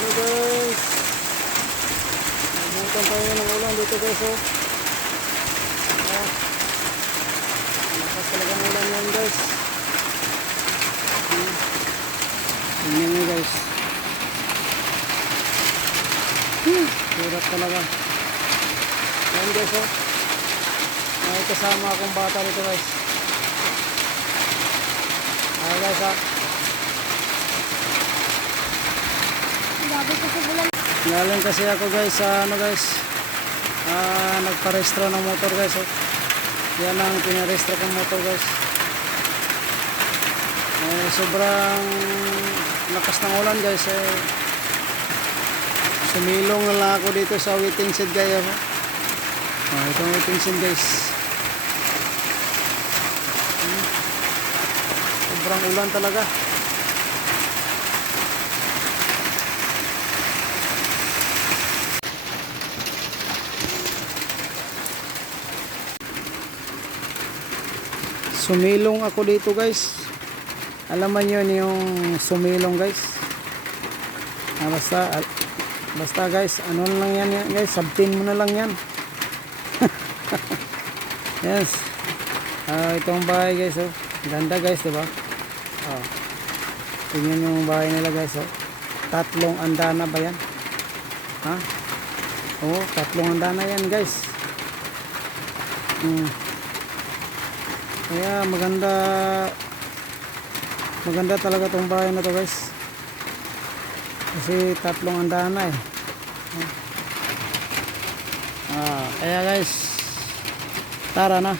Hello guys, nabutan tayo ng ulan dito guys. Malakas talaga ng ulan yan guys. Tingnan nyo guys, hirap talaga yan guys. May kasama akong bata dito guys. Guys Grabe kasi bulan. Ngayon kasi ako guys sa nagparehistro ng motor guys. Yan ang pinarehistro kong motor guys. Sobrang lakas ng ulan guys. Sumilong na lang ako dito sa waiting shed guys. Ito ang waiting shed guys. Sobrang ulan talaga. Sumilong ako dito guys. Alam mo yun yung sumilong guys. Basta guys, ano lang yan guys, sabtin mo na lang yan. Yes. Itong bahay guys. Ganda guys, diba? Tingnan yung bahay nila guys. 3 andana ba yan? Ha? 3 andana yan guys. Kaya maganda talaga tong bahay na to guys. Kasi 3 andana kaya guys, tara na.